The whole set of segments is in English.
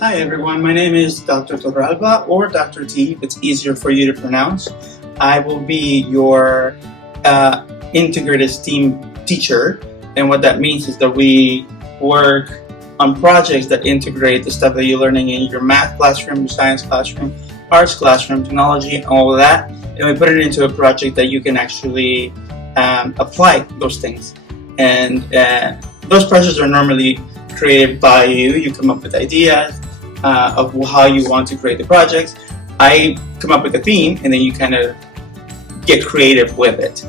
Hi everyone, my name is Dr. Torralba, or Dr. T if it's easier for you to pronounce. I will be your integrated STEAM teacher, and what that means is that we work on projects that integrate the stuff that you're learning in your math classroom, your science classroom, arts classroom, technology, and all of that, and we put it into a project that you can actually apply those things. And those projects are normally created by you. You come up with ideas of how you want to create the projects. I come up with a theme, and then you kind of get creative with it.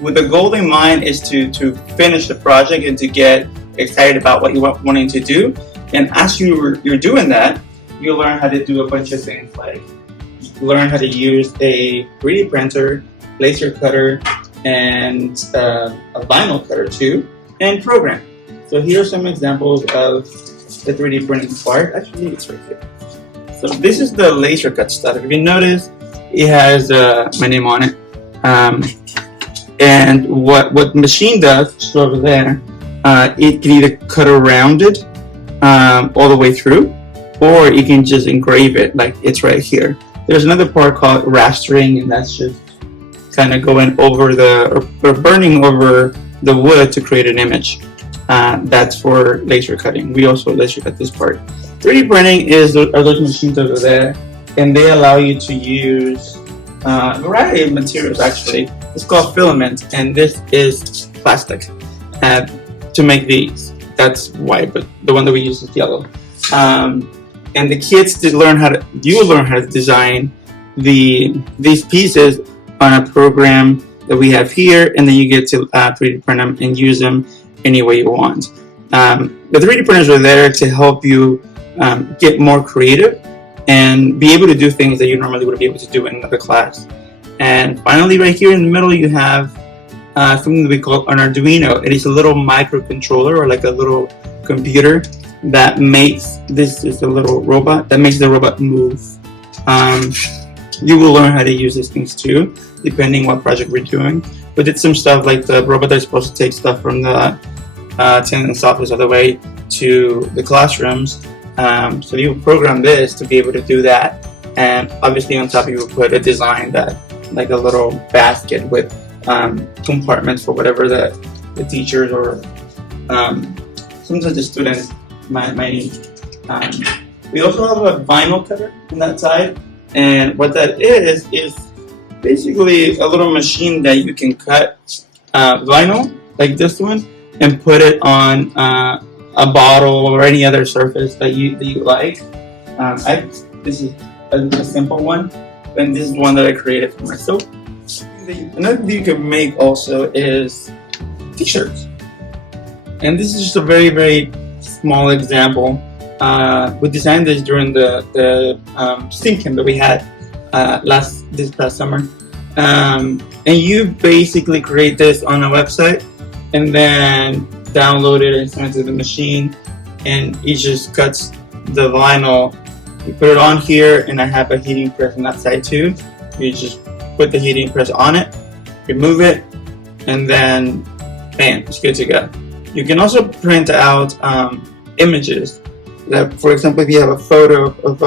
With the goal in mind is to finish the project and to get excited about what you're wanting to do. And as you're doing that, you learn how to do a bunch of things, like learn how to use a 3D printer, laser cutter, and a vinyl cutter too, and program. So here are some examples of the 3D printing part. Actually, it's right here. So this is the laser cut stuff. If you notice, it has my name on it. And what machine does, so over there, it can either cut around it all the way through, or you can just engrave it like it's right here. There's another part called rastering, and that's just kind of going over or burning over the wood to create an image. That's for laser cutting. We also laser cut this part. 3D printing are those machines over there, and they allow you to use a variety of materials. Actually, it's called filament, and this is plastic to make these. That's white, but the one that we use is yellow. And the kids you learn how to design these pieces on a program that we have here, and then you get to 3D print them and use them any way you want. The 3D printers are there to help you get more creative and be able to do things that you normally wouldn't be able to do in another class. And finally, right here in the middle, you have something that we call an Arduino. It is a little microcontroller, or like a little computer that makes, this is a little robot that makes the robot move. You will learn how to use these things too, depending what project we're doing. We did some stuff like the robot that's supposed to take stuff from the attendance office all the way to the classrooms. So you program this to be able to do that, and obviously on top you will put a design that, like a little basket with compartments for whatever the teachers or sometimes the students might need. We also have a vinyl cutter on that side, and what that is basically a little machine that you can cut vinyl like this one and put it on a bottle or any other surface that you like. This is a simple one, and this is one that I created for myself. Another thing you can make also is t-shirts, and this is just a very, very small example. We designed this during the STEAM camp that we had this past summer, and you basically create this on a website and then download it and send it to the machine, and it just cuts the vinyl. You put it on here, and I have a heating press on that side too. You just put the heating press on it, remove it, and then bam, it's good to go. You can also print out images. That, for example, if you have a photo of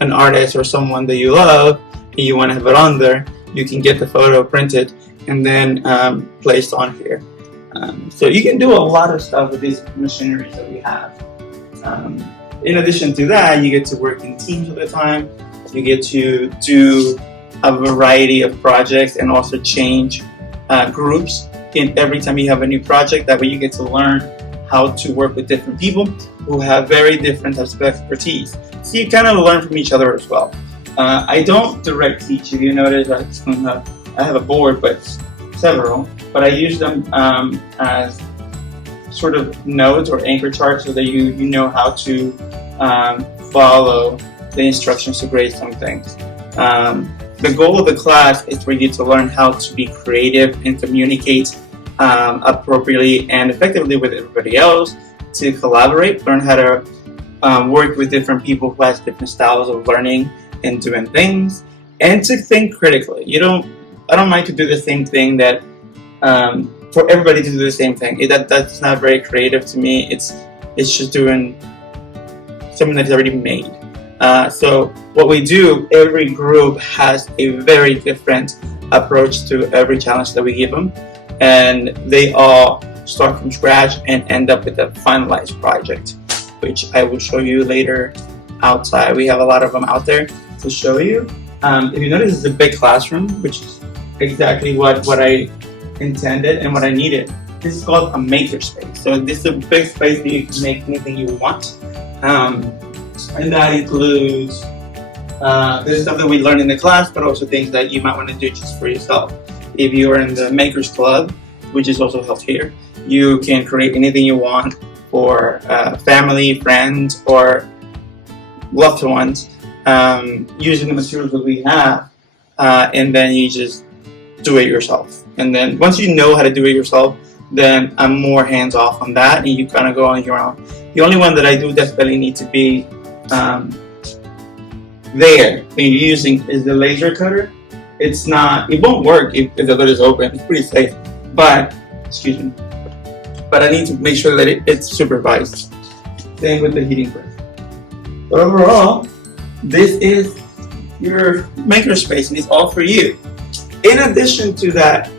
an artist or someone that you love and you want to have it on there, you can get the photo printed and then placed on here. So you can do a lot of stuff with these machineries that we have. In addition to that, you get to work in teams all the time. You get to do a variety of projects and also change groups every time you have a new project. That way you get to learn how to work with different people who have very different types of expertise. So you kind of learn from each other as well. I don't direct teach. If you notice, I have a board, but several, but I use them as sort of notes or anchor charts so that you know how to follow the instructions to grade some things. The goal of the class is for you to learn how to be creative and communicate appropriately and effectively with everybody else, to collaborate, learn how to work with different people who has different styles of learning and doing things, and to think critically. I don't like to do the same thing that for everybody to do the same thing. That's not very creative to me. It's just doing something that is already made. So what we do, every group has a very different approach to every challenge that we give them, and they all start from scratch and end up with a finalized project, which I will show you later outside. We have a lot of them out there to show you. If you notice, it's a big classroom, which is exactly what I intended and what I needed. This is called a makerspace. So this is a big space that you can make anything you want. And that includes the stuff that we learn in the class, but also things that you might want to do just for yourself. If you are in the Makers Club, which is also held here, you can create anything you want for family, friends, or loved ones using the materials that we have, and then you just do it yourself. And then once you know how to do it yourself, then I'm more hands off on that, and you kind of go on your own. The only one that I do definitely need to be there when you're using is the laser cutter. It won't work if the lid is open. It's pretty safe, but excuse me. But I need to make sure that it's supervised. Same with the heating press. But overall, this is your makerspace, and it's all for you. In addition to that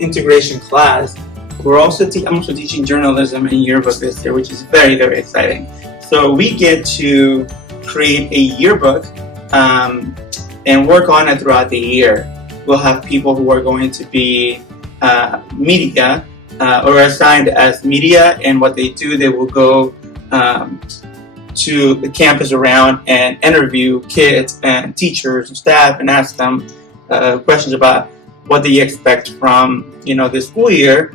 integration class, I'm also teaching journalism and yearbook this year, which is very, very exciting. So we get to create a yearbook and work on it throughout the year. We'll have people who are going to be media or assigned as media, and what they do, they will go to the campus around and interview kids and teachers and staff and ask them questions about what they expect from this school year,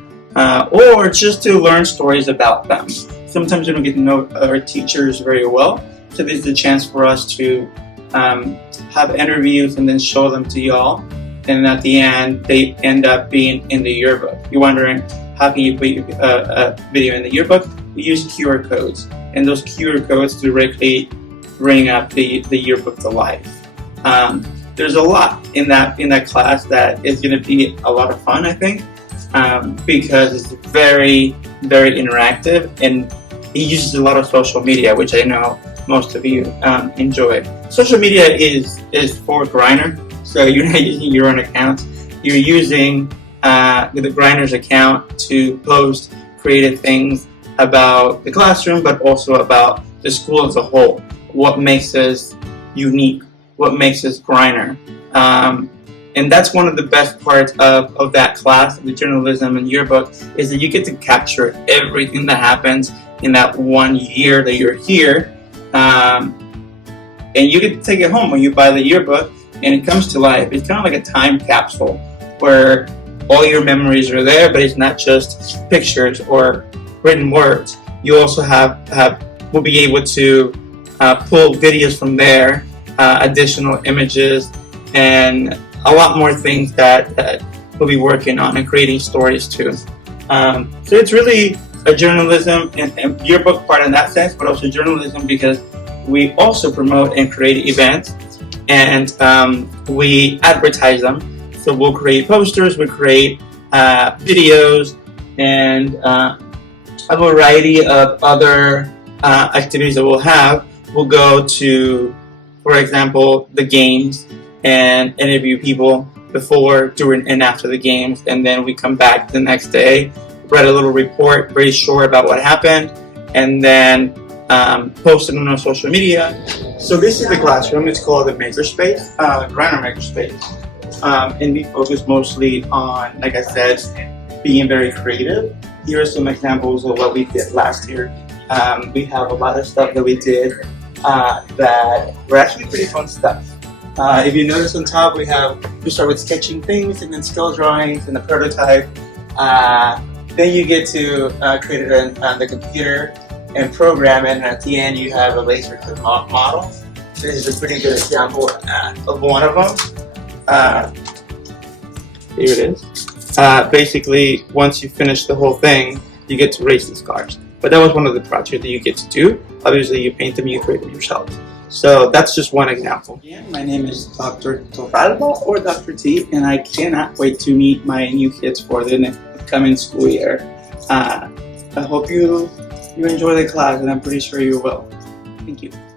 or just to learn stories about them. Sometimes we don't get to know our teachers very well, so this is a chance for us to have interviews and then show them to y'all, and at the end they end up being in the yearbook. You're wondering, how can you put a video in the yearbook? We use QR codes, and those QR codes directly bring up the yearbook to life. There's a lot in that class that is going to be a lot of fun, I think, because it's very, very interactive, and it uses a lot of social media, which I know most of you enjoy. Social media is for Griner, so you're not using your own account. You're using the Griner's account to post creative things about the classroom, but also about the school as a whole. What makes us unique? What makes us Griner? And that's one of the best parts of that class, the journalism and yearbook, is that you get to capture everything that happens in that 1 year that you're here. And you get to take it home when you buy the yearbook and it comes to life. It's kind of like a time capsule where all your memories are there, but it's not just pictures or written words. You also will be able to pull videos from there, additional images, and a lot more things that we'll be working on and creating stories too. So it's really a journalism and yearbook part in that sense, but also journalism because we also promote and create events, and we advertise them. So we'll create posters, we create videos, and a variety of other activities that we'll have. We'll go to, for example, the games and interview people before, during, and after the games, and then we come back the next day, write a little report, very short about what happened, and then post it on our social media. So this is the classroom. It's called the Makerspace, Griner Makerspace, and we focus mostly on, like I said, being very creative. Here are some examples of what we did last year. We have a lot of stuff that we did that were actually pretty fun stuff. If you notice on top, we start with sketching things, and then skill drawings and the prototype. Then you get to create it on the computer and program it, and at the end you have a laser cut model. This is a pretty good example of one of them. Here it is. Basically, once you finish the whole thing, you get to race these cars. But that was one of the projects that you get to do. Obviously, you paint them, you create them yourself. So that's just one example. My name is Dr. Torralba, or Dr. T, and I cannot wait to meet my new kids for the next coming school year. I hope you enjoy the class, and I'm pretty sure you will. Thank you.